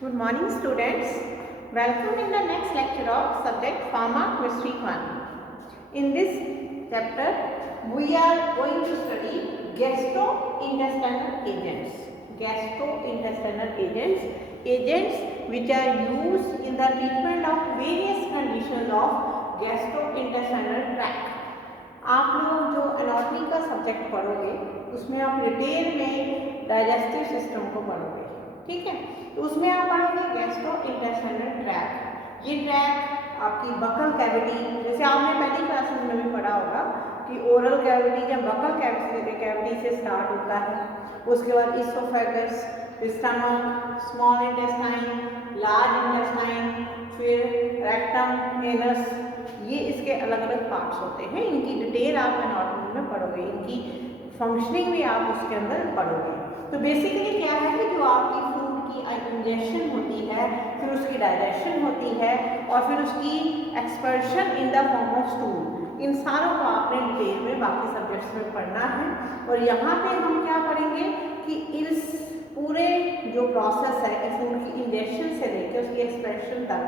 Good morning, students. Welcome in the next lecture of subject Pharma Chemistry 1. In this chapter, we are going to study gastrointestinal agents. Gastrointestinal agents, agents which are used in the treatment of various conditions of gastrointestinal tract. आप लोग जो anatomy का subject पढ़ोगे उसमें आप detail में digestive system को पढ़ोगे, ठीक है। तो उसमें आप पढ़ोगे गैस्ट्रोइंटेस्टाइनल ट्रैक्ट। ये ट्रैक्ट आपकी बकल कैविटी, जैसे आपने पहली क्लासेस में भी पढ़ा होगा कि ओरल कैविटी या बकल कैविटी से स्टार्ट होता है, उसके बाद oesophagus, stomach, small intestine, large intestine, फिर रेक्टम, एनस, ये इसके अलग अलग पार्ट्स होते हैं। इनकी डिटेल आप एनाटॉमी में पढ़ोगे, इनकी फंक्शनिंग भी आप उसके अंदर पढ़ोगे। तो बेसिकली क्या है कि जो आपकी फूड की इंजेक्शन होती है, फिर उसकी डाइजेशन होती है और फिर उसकी expulsion in the form of stool, इन सारों को आपने डिटेल में बाकी सब्जेक्ट्स में पढ़ना है। और यहाँ पे हम क्या पढ़ेंगे कि इस पूरे जो प्रोसेस है कि फूड की इंजेक्शन से लेकर उसकी एक्सप्रेशन तक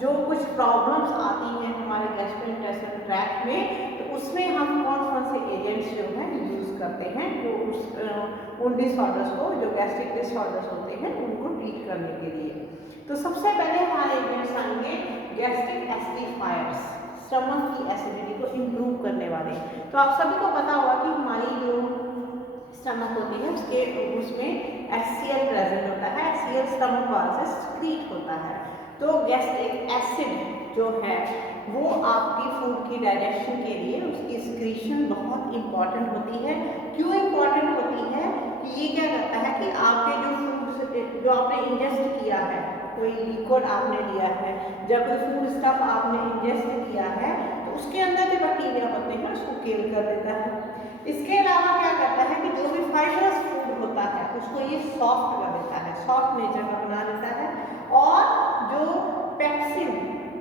जो कुछ प्रॉब्लम्स आती हैं हमारे गैस्ट्रोइंटेस्टाइनल ट्रैक्ट में, तो उसमें हम कौन कौन से एजेंट्स जो हैं यूज़ करते हैं जो उन डिसऑर्डर्स को, जो गैस्ट्रिक डिसऑर्डर्स होते हैं उनको ट्रीट करने के लिए। तो सबसे पहले हमारे एजेंट्स आएंगे गैस्ट्रिक एसिडिफायर्स, स्टमक की एसिडिटी को इम्प्रूव करने वाले। तो आप सभी को पता होगा कि हमारी जो स्टमक होती है उसमें HCl प्रेजेंट होता है। HCl स्टमक वॉल से सिक्रीट होता है। तो गैस्ट्रिक एसिड जो है वो आपकी फूड की डाइजेशन के लिए उसकी सिक्रीशन बहुत इंपॉर्टेंट होती है। क्यों इंपॉर्टेंट होती है कि ये क्या करता है कि आपके जो फूड जो आपने इंजेस्ट किया है, कोई लिक्विड आपने लिया है, जब कोई फूड स्टफ आपने इंजेस्ट किया है, तो उसके अंदर जो बैक्टीरिया होते हैं उसको किल कर देता है। इसके अलावा क्या करता है कि जो भी फाइबरस फूड होता है उसको ये सॉफ्ट कर देता है, सॉफ्ट नेचर का बना देता है। और जो पेप्सिन,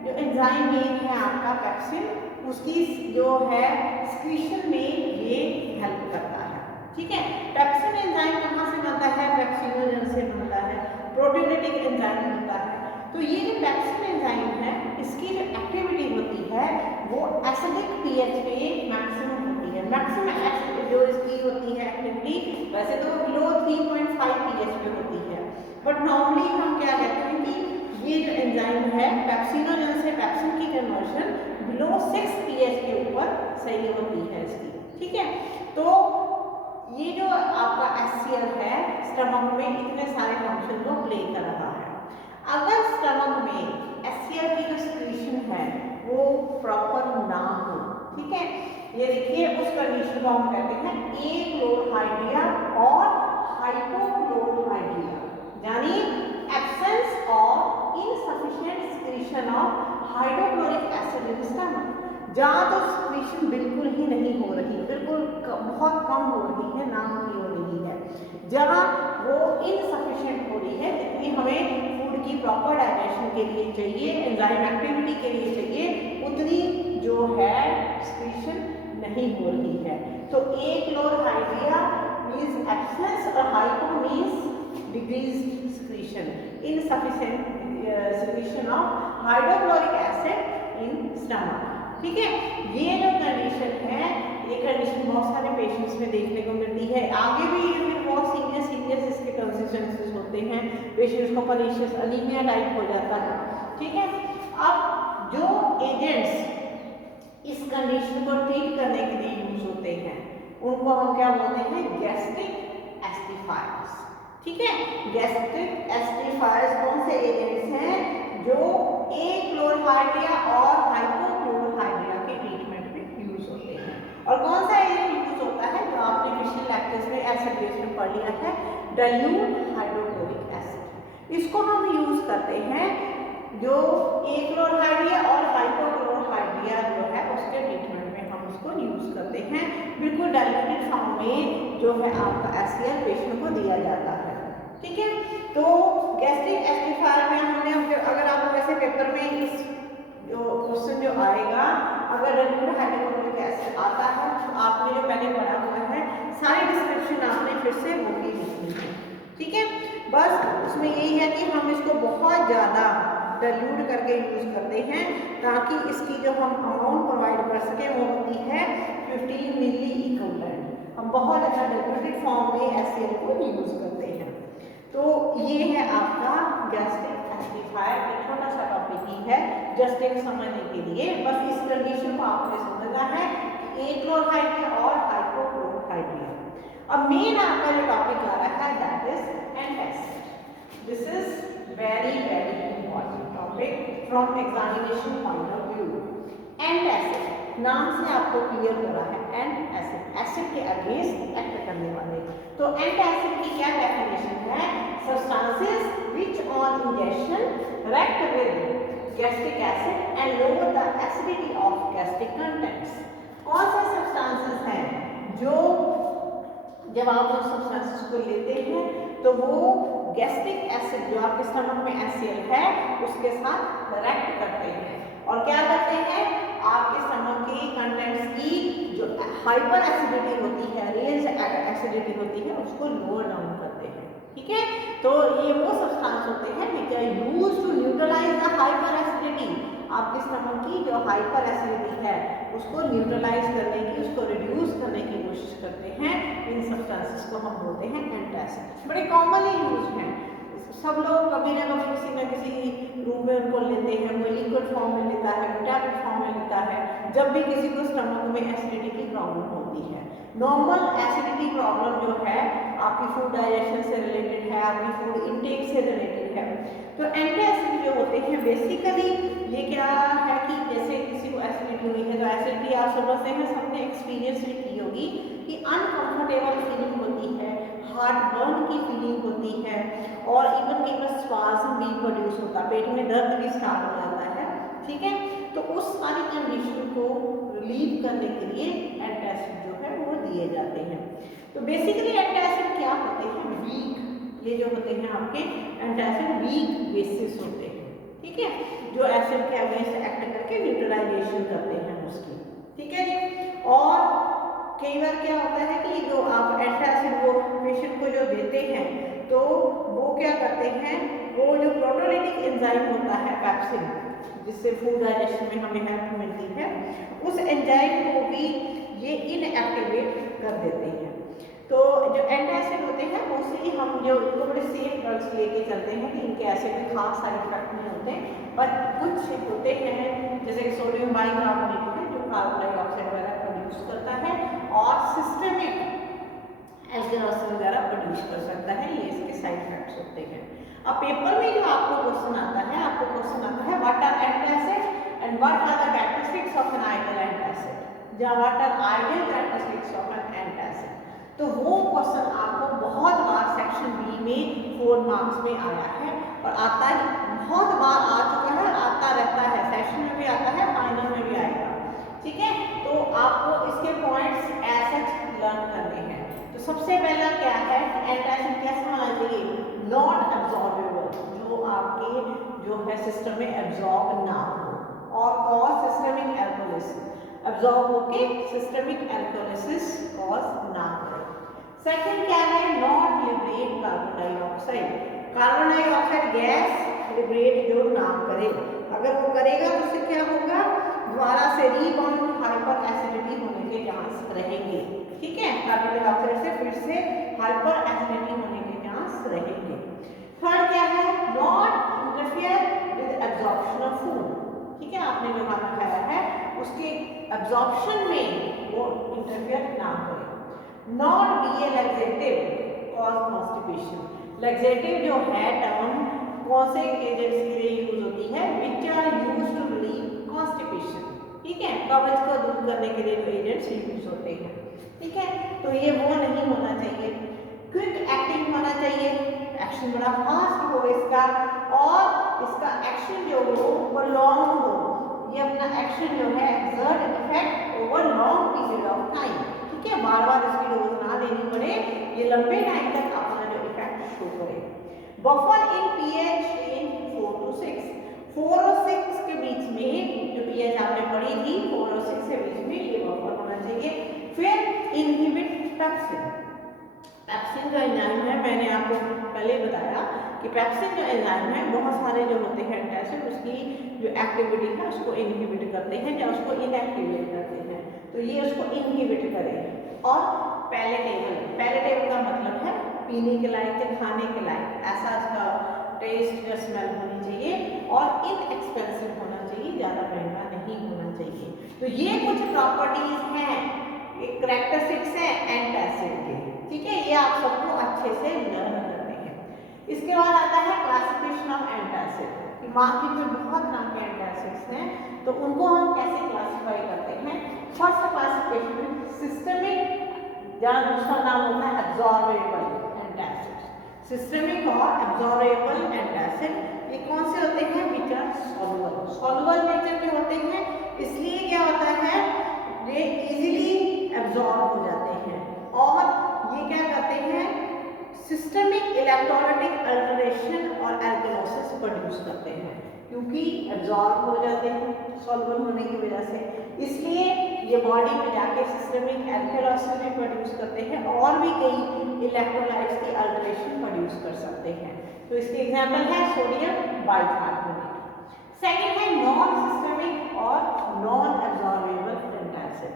जो एंजाइम मेन है आपका पेप्सिन, उसकी जो है सिक्रीशन में ये हेल्प करता है, ठीक है। पेप्सिन एंजाइम कहाँ से बनता है? पेप्सिनोजन से बनता है, प्रोटीओलिटिक एंजाइम होता है। तो ये जो पेप्सिन एंजाइम है इसकी जो एक्टिविटी होती है वो एसिडिक पीएच पे मैक्सिमम होती है। मैक्सिमम एसिड जो इसकी होती है एक्टिविटी, वैसे तो बिलो 3.5 पीएच पे होती है, बट नॉर्मली हम क्या कहते हैं कि ये जो एंजाइम है पेप्सिनोजन से पेप्सिन की कन्वर्जन बिलो 6 पीएच के ऊपर सही होती है इसकी, ठीक है। तो ये जो आपका HCl है स्टमक में इतने सारे फंक्शन को प्ले कर रहा है। अगर स्टमक में HCl की जो सिक्रीशन है वो प्रॉपर ना हो, ठीक है, ये देखिए उस कंडीशन को हम कहते हैं एक्लोरहाइड्रिया और हाइपोक्लोरहाइड्रिया, यानी एब्सेंस और insufficient secretion of hydrochloric acid in stomach. जहाँ तो सिक्रीशन बिल्कुल ही नहीं हो रही, बिल्कुल बहुत कम हो रही है, ना ही हो रही है, जहाँ वो इनसफिशिएंट हो रही है, जितनी हमें फूड की प्रॉपर डाइजेशन के लिए चाहिए, एंजाइम एक्टिविटी के लिए चाहिए, उतनी जो है सिक्रीशन नहीं हो रही है। तो एक्लोरहाइड्रिया मीन्स एब्सेंस और hypo means decreased secretion, insufficient secretion of hydrochloric acid in stomach, ठीक है। ये जो कंडीशन है, ये कंडीशन बहुत सारे पेशेंट्स में देखने को मिलती है। आगे भी ये फिर बहुत सीरियस इसके कंसिक्वेंसेस होते हैं, पेशेंट्स को पर्निशियस अनीमिया टाइप हो जाता है, ठीक है। अब जो एजेंट्स इस कंडीशन को ट्रीट करने के लिए यूज होते हैं उनको हम क्या बोलते हैं? गैस्ट्रिक एसिडिफायर्स, ठीक है। गैस्ट्रिक एसिडिफायर्स कौन से एजेंट्स हैं? जो एक्लोरहाइड्रिया और हाइपोक्लोरहाइड्रिया के ट्रीटमेंट में यूज होते हैं। और कौन सा एजेंट यूज होता है जो आपने पिछले लेक्चर्स में एसिड बेस में पढ़ लिया है? Dilute hydrochloric acid. इसको हम यूज करते हैं जो एक्लोरहाइड्रिया और हाइपोक्लोरहाइड्रिया जो है उसके ट्रीटमेंट में हम उसको यूज करते हैं। बिल्कुल डाइल्यूटेड फॉर्म में जो है आपका HCl पेशेंट को दिया जाता है, ठीक है। तो गैस्ट्रिक एसिडिफायर में हमने, अगर आप वैसे पेपर में इस जो क्वेश्चन जो आएगा, अगर डाइल्यूटेड हाइड्रोक्लोरिक एसिड आता है तो आपने जो पहले पढ़ा हुआ है सारी डिस्क्रिप्शन आपने फिर से वो ही लिखनी है, ठीक है। बस उसमें यही है कि हम इसको बहुत ज़्यादा डाइल्यूट करके यूज़ करते हैं ताकि इसकी जो हम अमाउंट प्रोवाइड कर सकें वो होती है 15 मिली इक्विवेलेंट। हम बहुत ज़्यादा डाइल्यूटेड फॉर्म में HCl को यूज़ करते हैं। तो ये है आपका गैस्ट्रिक एसिडिफायर। एक छोटा सा टॉपिक ही है जस्ट एक समझने के लिए, बस इस कंडीशन को आपने समझना है कि एक्लोराइड है और हाइड्रोक्लोराइड है। अब मेन आपका जो टॉपिक आ रहा है that is antacid. This is very important topic from examination point of view. Antacid नाम से आपको क्लियर हो रहा है एंटासिड, एसिड के अगेंस्ट एक्ट करने वाले। तो एंटासिड की क्या डेफिनेशन है? Substances which on injection react with gastric acid and lower the acidity of gastric contents। कौन से सब्सटेंसेस हैं जो जब आप उन सब्सटेंसेस को लेते हैं तो वो गैस्ट्रिक एसिड जो आपके स्टमक में HCl है उसके साथ रिएक्ट करते हैं और क्या करते हैं? आपके स्टमक के कंटेंट्स की जो हाइपर एसिडिटी होती है, रेंज एसिडिटी होती है, उसको लोअर डाउन करते हैं। ठीक है, तो ये वो सब्सटेंस होते हैं which are used to neutralize the hyper acidity. आपके स्टमक की जो हाइपर एसिडिटी है उसको न्यूट्रलाइज करने की, उसको रिड्यूस करने की कोशिश करते हैं। इन सब्सटेंसेस को हम बोलते हैं एंटासिड। बड़े कॉमनली यूज हैं, सब लोग कभी ना कभी किसी न किसी रूप में उनको लेते हैं। कोई लिक्विड फॉर्म में लेता है, टैबलेट फॉर्म में लेता है जब भी किसी को स्टमक में एसिडिटी की प्रॉब्लम होती है। नॉर्मल एसिडिटी प्रॉब्लम जो है आपकी फूड डाइजेशन से रिलेटेड है, आपकी फूड इनटेक से रिलेटेड है। तो एंटासिड जो होते हैं बेसिकली ये क्या है कि जैसे किसी को एसिडिटी हुई है तो एसिडिटी आप समझते हैं, सबने एक्सपीरियंस भी की होगी कि अनकंफर्टेबल फीलिंग होती है, हार्ट बर्न की फीलिंग होती है और इवन कई बार स्पाज़म भी प्रोड्यूस होता है, पेट में दर्द भी स्टार्ट हो जाता है। ठीक है, तो उस सारी कंडीशन को रिलीव करने के लिए एंटासिड जो है वो दिए जाते हैं। तो बेसिकली एंटासिड क्या होते हैं? वीक, ये जो होते हैं आपके एंटासिड वीक बेसिस होते हैं। ठीक है, जो एसिड के अगेंस्ट एक्ट करके न्यूट्रलाइजेशन करते हैं उसकी। ठीक है जी, और कई बार क्या होता है कि जो आप एंटासिड वो पेशेंट को जो देते हैं तो वो क्या करते हैं, वो जो प्रोटोलिटिक एंजाइम होता है पेप्सिन, जिससे फूड डाइजेशन में हमें हेल्प मिलती है, उस एंजाइम को भी ये इनएक्टिवेट कर देते हैं। तो जो एंटासिड होते हैं मोस्टली हम जो इनको बड़े सेफ ड्रग्स लेके चलते हैं कि इनके ऐसे कोई खास साइड इफेक्ट नहीं होते, पर कुछ होते हैं जैसे कि सोडियम बाइकार्बोनेट है जो कार्बन डाइऑक्साइड वगैरह प्रोड्यूस करता है और सिस्टमिक एल्कलॉसिस वगैरह प्रोड्यूस कर सकता है, ये इसके साइड इफेक्ट्स होते हैं। अब पेपर में जो आपको क्वेश्चन आता है, आपको क्वेश्चन आता है what are antacid and what are the characteristics of an ideal antacid या what are ideal characteristics of an antacid. तो वो क्वेश्चन आपको बहुत बार सेक्शन बी में 4 मार्क्स में आया है और आता है, बहुत बार आ चुका है, आता रहता है, सेशन में भी आता है, फाइनल में भी आएगा। ठीक है, तो आपको इसके पॉइंट्स ऐसे लर्न करने हैं। तो सबसे पहला क्या है, एंटासिड कैसा होना चाहिए? नॉट एब्जॉर्बेबल, जो आपके जो है सिस्टम में एब्जॉर्ब ना हो और कॉज सिस्टमिक एल्कोलिसिस, एब्जॉर्ब होके सिस्टमिक एल्कोलिसिस कॉज ना करे। सेकंड क्या है? Not liberate carbon dioxide, carbon dioxide gas liberate जो ना करे, अगर वो करेगा तो उससे क्या होगा? दोबारा से रीबाउंड हाइपर एसिडिटी होने के चांस रहेंगे। ठीक है, कार्बन डाइऑक्साइड से फिर से हाइपर एसिडिटी होने के चांस रहेंगे। थर्ड क्या है? Not interfere with absorption of food. ठीक है, आपने जो खाना खाया है उसके एब्जॉर्प्शन में वो इंटरफियर ना करे। Not be A laxative cause constipation, laxative जो है टर्म कौन से एजेंट्स के लिए यूज होती है? Which are used to relieve constipation. ठीक है, कब्ज को दूर करने के लिए जो एजेंट्स यूज होते हैं। ठीक है, तो ये वो नहीं होना चाहिए। क्विक एक्टिंग होना चाहिए, एक्शन बड़ा फास्ट हो इसका और इसका एक्शन जो हो वो लॉन्ग हो, ये अपना एक्शन जो है exert effect over long period of time. ठीक है, बार बार इसकी डोज ना लेनी पड़े, ये लंबे टाइम तक अपना जो इफेक्ट शो करे। Buffer in pH range 4 to 6, 4 और 6 के बीच में जो पीएच आपने पढ़ी थी 4 और 6 के बीच में ये बफर होना चाहिए। फिर इनहिबिट पेप्सिन, पेप्सिन जो एंजाइम है, मैंने आपको पहले बताया कि पेप्सिन जो एंजाइम है बहुत सारे जो होते हैं एंटासिड उसकी जो एक्टिविटी है उसको इनहिबिट करते हैं या उसको इनएक्टिवेट करते हैं, तो ये उसको इनहिबिट करें। और पैलेटेबल का मतलब है पीने के लायक या खाने के लायक, ऐसा इसका टेस्ट या स्मेल होनी चाहिए और इनएक्सपेंसिव होना चाहिए, ज़्यादा महंगा नहीं होना चाहिए। तो ये कुछ प्रॉपर्टीज हैं, एक कैरेक्टरिस्टिक्स है एंटासिड के, ठीक है, ये आप सबको अच्छे से लर्न करने हैं। इसके बाद आता है क्लासिफिकेशन ऑफ एंटासिड। मार्केट में बहुत नाम के एंटासिड्स हैं, तो उनको हम कैसे क्लासिफाई करते हैं। फर्स्ट क्लासिफिकेशन सिस्टमिक, जहाँ दूसरा नाम होता है एब्जॉर्बेबल एंटासिड। सिस्टमिक और एब्जॉर्बेबल एंटासिड ये कौन से होते हैं, विच आर सॉल्युबल नेचर के होते हैं, इसलिए क्या होता है ये इजीली एब्जॉर्ब हो जाते हैं और ये क्या करते हैं सिस्टमिक इलेक्ट्रोलाइटिक अल्टरेशन और एल्कलोसिस प्रोड्यूस करते हैं, क्योंकि एब्जॉर्ब हो जाते हैं सॉल्युबल होने की वजह से, इसलिए ये बॉडी में जाके सिस्टमिक एल्कलोसिस भी प्रोड्यूस करते हैं और भी कई इलेक्ट्रोलाइट्स की अल्टरेशन प्रोड्यूस कर सकते हैं। तो इसके एग्जांपल है सोडियम बाइकार्बोनेट। सेकंड है नॉन सिस्टमिक और नॉन एब्जॉर्बेबल एंटासिड,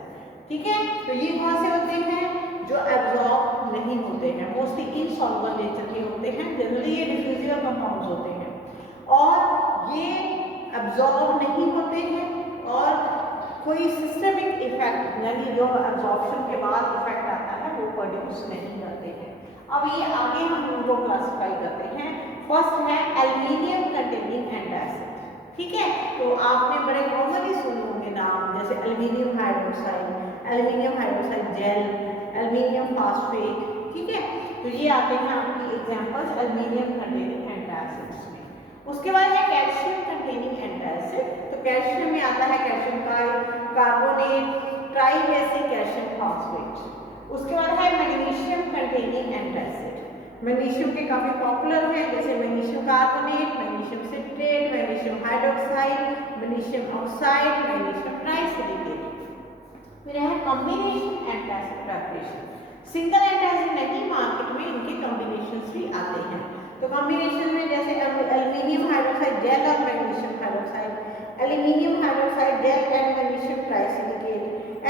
ठीक है, तो ये कौन से होते हैं जो एब्जॉर्ब नहीं होते हैं, मोस्टली इनसॉल्युबल नेचर के होते हैं, जनरली ये डिफ्यूजिबल कंपाउंड्स होते हैं और ये एब्जॉर्ब नहीं होते हैं और कोई सिस्टमिक इफेक्ट यानी जो एब्जॉर्प्शन के बाद इफेक्ट आता है वो प्रोड्यूस नहीं करते हैं। अब ये आगे हम उनको क्लासिफाई करते हैं। फर्स्ट है एल्यूमिनियम कंटेनिंग एंटासिड, ठीक है, तो आपने बड़े कॉमनली सुने होंगे नाम, जैसे aluminium hydroxide gel, aluminium phosphate, ठीक है, तो ये आते हैं आपकी एग्जांपल्स एल्यूमिनियम कंटेनिंग एंटासिड्स में। उसके बाद है कैल्शियम कंटेनिंग एंटासिड, तो कैल्शियम में आता है calcium carbonate, tribasic calcium phosphate. उसके बाद है मैग्नीशियम कंटेनिंग एंटासिड, मैग्नीशियम के काफी पॉपुलर हैं, जैसे magnesium carbonate, magnesium citrate, magnesium hydroxide, magnesium oxide, magnesium trisilicate. फिर है combination antacid preparation, single antacid नहीं, मार्केट में इनके कॉम्बिनेशंस भी आते हैं। तो कॉम्बिनेशन में जैसे एल्यूमिनियम हाइड्रोक्साइड जेल और magnesium hydroxide, aluminium hydroxide gel and magnesium trisilicate,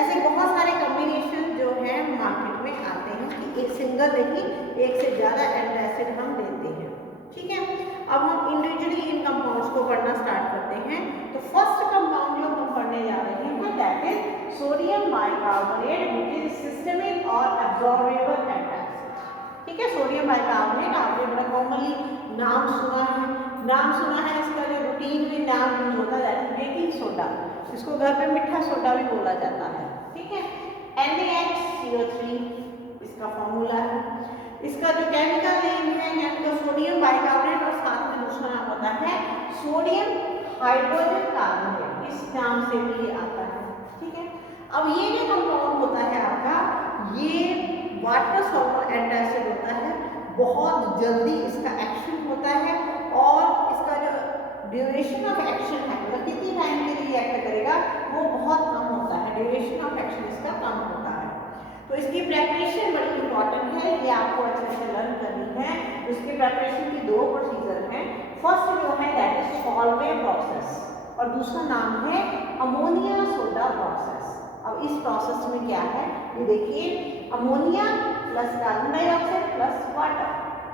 ऐसे बहुत सारे कॉम्बिनेशन जो है मार्केट में आते हैं कि एक सिंगल नहीं एक से ज़्यादा एंटासिड हम देते हैं, ठीक है। अब हम इंडिविजुअली इन कंपाउंड्स को पढ़ना स्टार्ट करते हैं। तो फर्स्ट कंपाउंड जो हम पढ़ने जा रहे हैं that is sodium bicarbonate which is systemic और एब्जॉर्बेबल एंटासिड, ठीक है। सोडियम बाइकार्बोनेट आपने बड़ा कॉमनली नाम सुना है, इसका जो रूटीन में नाम यूज होता है बेकिंग सोडा, इसको घर पे मीठा सोडा भी बोला जाता है, ठीक है। NaHCO3 इसका फॉर्मूला है। इसका जो केमिकल नेम है यानी कि सोडियम बाइकार्बोनेट और साथ में दूसरा नाम होता है सोडियम हाइड्रोजन कार्बोनेट, इस नाम से भी आता है, ठीक है। अब ये जो कंपाउंड होता है आपका ये वाटर सॉल्युबल एंटासिड होता है, बहुत जल्दी इसका एक्शन होता है और इसका जो ड्यूरेशन ऑफ एक्शन है मतलब कितनी टाइम के लिए एक्ट करेगा वो बहुत कम होता है, ड्यूरेशन ऑफ एक्शन इसका कम होता है। तो इसकी प्रेपरेशन बड़ी इंपॉर्टेंट है, ये आपको अच्छे से लर्न करनी है। इसकी प्रेपरेशन की दो प्रोसीजर हैं, फर्स्ट जो है दैट इज सॉल्वे प्रोसेस और दूसरा नाम है अमोनिया सोडा प्रोसेस। अब इस प्रोसेस में क्या है ये देखिए, ammonia plus carbon dioxide plus water,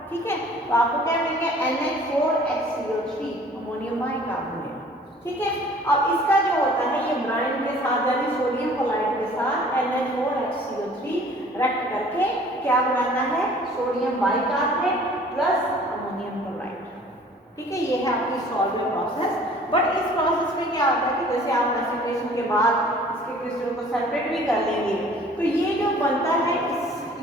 ठीक है, तो आपको क्या मिलेगा NH4HCO3 अमोनियम बाइकार्बोनेट, ठीक है। अब इसका जो होता है ये ब्राइन के साथ यानी सोडियम क्लोराइड के साथ NH4HCO3 रिएक्ट करके क्या बनाना है sodium bicarbonate plus ammonium chloride, ठीक है। ये है आपकी सॉल्वेंट प्रोसेस। बट इस प्रोसेस में क्या होता है कि जैसे आप एसिडेशन के बाद इसके क्रिस्टल को सेपरेट भी कर लेंगे तो ये जो बनता है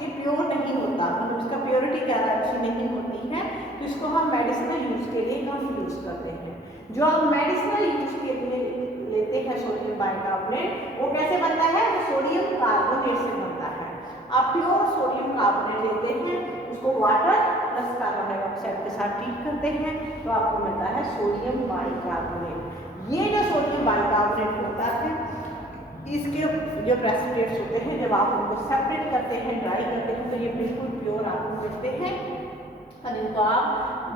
ये प्योर नहीं होता, मतलब इसका प्योरिटी ज़्यादा अच्छी नहीं होती है, तो इसको हम मेडिसिनल यूज़ के लिए हम यूज़ करते हैं। जो आप मेडिसिनल यूज़ के लिए लेते हैं सोडियम बाइकार्बोनेट वो कैसे बनता है, वो सोडियम कार्बोनेट से बनता है। आप प्योर सोडियम कार्बोनेट लेते हैं उसको वाटर प्लस कार्बन डाइऑक्साइड के साथ ट्रीट करते हैं तो आपको मिलता है सोडियम बाइकार्बोनेट। ये जो सोडियम बाइकार्बोनेट होता है इसके जो प्रेसिपिटेट्स होते हैं जब आप उनको सेपरेट करते हैं, ड्राई करते हैं, तो ये बिल्कुल प्योर आपको मिलते हैं और इनको आप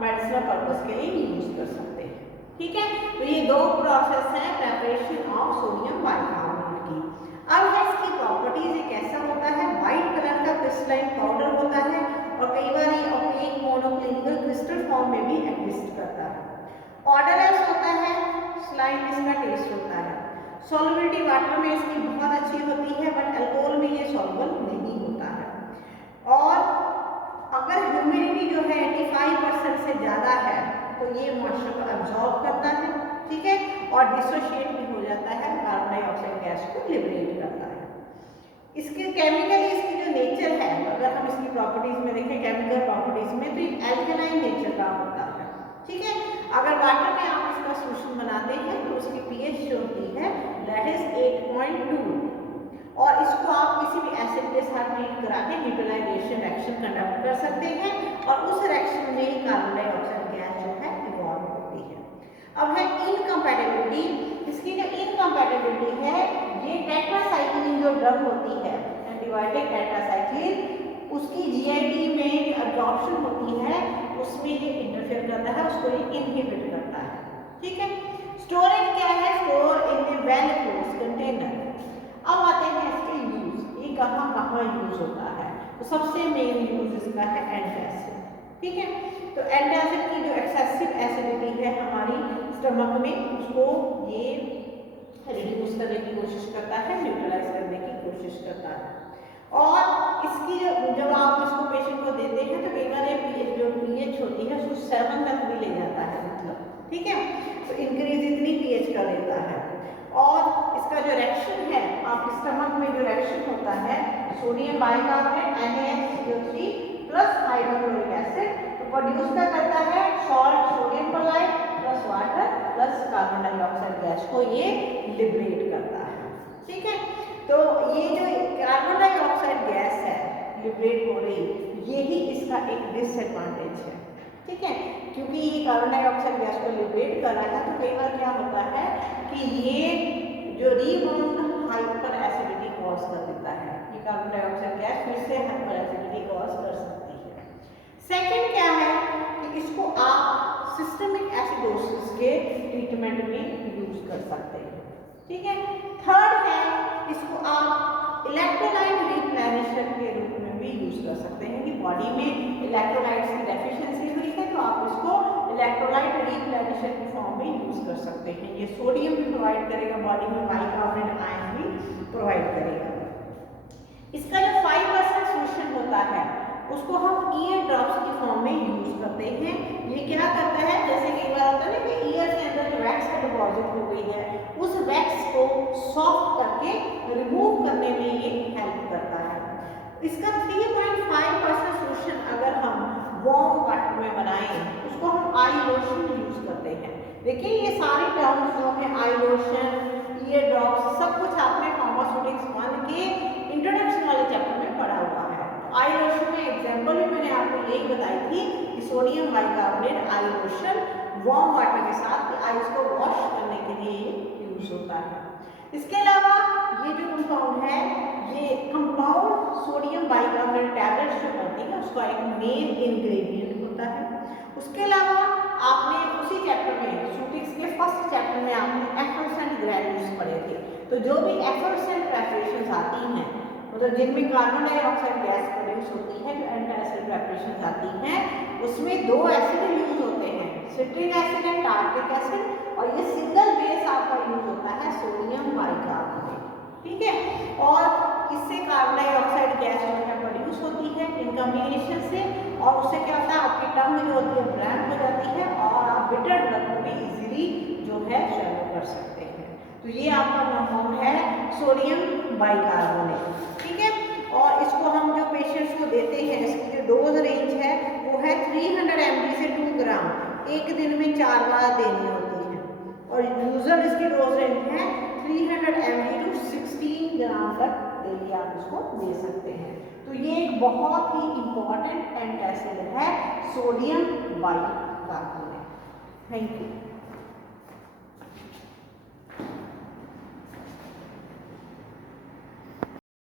मेडिसिनल पर्पस के लिए यूज कर सकते हैं। ठीक है, तो ये दो प्रोसेस है प्रेपरेशन ऑफ सोडियम बाइकार्बोनेट की। अब है इसकी प्रॉपर्टीज, एक ऐसा होता है व्हाइट कलर का क्रिस्टलाइन पाउडर होता है और कई बार ये ओपेक मोनोक्लिनिकल क्रिस्टल फॉर्म में भी एग्जिस्ट करता है। ऑर्डरलेस होता है, स्लाइम इसका टेस्ट होता है। सॉल्युबिलिटी वाटर में इसकी बहुत अच्छी होती है बट अल्कोहल में ये सॉल्युबल नहीं होता है। और अगर ह्यूमिडिटी जो है 85% से ज़्यादा है तो ये मॉइस्चर को अब्जॉर्ब करता है, ठीक है, और डिसोशिएट भी हो जाता है, कार्बन डाइऑक्साइड गैस को लिबरेट करता है। इसके केमिकली इसकी जो नेचर है, अगर हम इसकी प्रॉपर्टीज में देखें केमिकल प्रॉपर्टीज में, तो ये एल्कलाइन नेचर का होता है। ठीक है, अगर वाटर में आप इसका सोल्यूशन बनाते हैं तो उसकी पीएच जो होती है दैट इज 8.2 और इसको आप किसी भी एसिड के साथ ट्रीट करा के न्यूट्रलाइजेशन रिएक्शन कंडक्ट कर सकते हैं और उस रिएक्शन में ही कार्बन डाइऑक्साइड गैस जो है इवॉल्व होती है। अब है इनकम्पैटिबिलिटी। इसकी जो इनकम्पैटिबिलिटी है, ये टेट्रासाइक्लिन जो ड्रग होती है एंटीबायोटिक टेट्रासाइक्लिन, उसकी जीआईटी में एब्जॉर्प्शन होती है, उसमें ये इंटरफेयर करता है, उसको ये इनहिबिट करता है। ठीक है, स्टोरेज क्या है, store in A well closed container. अब आते हैं इसके यूज, ये कहाँ कहाँ यूज होता है। तो सबसे मेन यूज इसका है एंटासिड। ठीक है, तो एंटासिड की जो एक्सेसिव एसिडिटी है हमारी स्टमक में, उसको ये रिड्यूस करने की कोशिश करता है, न्यूट्रलाइज करने की कोशिश करता है। और इसकी जब आप इसको पेशेंट को देते हैं तो कई बार ये जो पीएच होती है उसको 7 तक भी ले जाता है, मतलब ठीक है, तो इंक्रीज इतनी पीएच कर देता है। और इसका जो रिएक्शन है, आप स्टमक में जो रिएक्शन होता है sodium bicarbonate NaCO3 plus hydrochloric acid तो प्रोड्यूस करता है salt sodium chloride plus water plus carbon dioxide gas को ये लिबरेट करता है। ठीक है, तो ये जो कार्बन डाइऑक्साइड गैस है लिबरेट हो रही, यही इसका एक डिसएडवांटेज है। ठीक है, क्योंकि ये कार्बन डाइऑक्साइड गैस को लिबरेट कर रहा है तो कई बार क्या होता है कि ये जो रीबाउंड हाइपर एसिडिटी कॉज कर देता है, ये कार्बन डाइऑक्साइड गैस फिर से हाइपर एसिडिटी कॉज कर सकती है। सेकंड क्या है कि इसको आप सिस्टमिक एसिडोसिस के ट्रीटमेंट में यूज कर सकते हैं। ठीक है, थर्ड है इसको आप इलेक्ट्रोलाइट रिप्लेनिशर के रूप में भी यूज कर सकते हैं कि बॉडी में इलेक्ट्रोलाइट्स की डेफिशिएंसी हुई है तो आप इसको इलेक्ट्रोलाइट रिप्लेनिशर की फॉर्म में यूज कर सकते हैं। ये सोडियम भी प्रोवाइड करेगा बॉडी में, बाइकार्बोनेट आयन भी प्रोवाइड करेगा। इसका जो 5% सोल्यूशन होता है उसको हम ईयर ड्रॉप्स की फॉर्म में यूज करते हैं। ये क्या करता है, जैसे कई बार होता है ना कि ईयर के अंदर जो वैक्स का डिपॉजिट हो गई है उस वैक्स को सॉफ्ट करके रिमूव करने में ये हेल्प करता है। इसका 3.5% सोल्यूशन अगर हम वार्म वाटर में बनाएं उसको हम आई लोशन यूज करते हैं। देखिए ये सारे टर्म्स जो है आई लोशन, ईयर ड्रॉप्स, सब कुछ आपने फार्मास्यूटिक्स 1 के इंट्रोडक्शन वाले चैप्टर में पढ़ा हुआ है। आई लोशन में एग्जाम्पल भी मैंने आपको यही बताई थी कि सोडियम बाइकार्बोनेट आई लोशन वार्म वाटर के साथ आइस को वॉश करने के लिए यूज होता है। इसके अलावा ये जो कंपाउंड है, ये कंपाउंड सोडियम बाइकार्बोनेट टैबलेट्स जो बनती है उसका एक मेन इंग्रेडिएंट होता है। उसके अलावा आपने उसी चैप्टर में सूटिक्स के फर्स्ट चैप्टर में आपने एफलोरेसेंट ग्रैन्यूल्स पढ़े थे, तो जो भी एफलोरेसेंट प्रेपरेशंस आती हैं मतलब जिनमें कार्बन डाइऑक्साइड गैस प्रोड्यूस होती है, जो एंटासिड प्रेपरेशंस आती हैं उसमें 2 एसिड यूज होते हैं, citric acid and tartaric acid, और ये सिंगल बेस आपका यूज होता है सोडियम बाइकार्बोनेट। ठीक है, और इससे कार्बन डाइऑक्साइड गैस जो है प्रोड्यूस होती है इन कॉम्बिनेशन से, और उससे क्या होता है आपकी टंग जो होती है ब्लैंक हो जाती है और आप बिटर ड्रग को भी इजीली जो है शैलो कर सकते हैं। तो ये आपका कंपाउंड है सोडियम बाइकार्बोनेट। ठीक है, और इसको हम जो पेशेंट्स को देते हैं इसकी जो डोज रेंज है वो है 300 mg से 2 ग्राम, एक दिन में 4 बार देनी होती है, और यूजुअल इसकी डोज रेंज है 300 mg टू 16 ग्राम तक डेली आप इसको दे सकते हैं। तो ये एक बहुत ही इंपॉर्टेंट एंटासिड है सोडियम बाइकार्बोनेट। Thank you.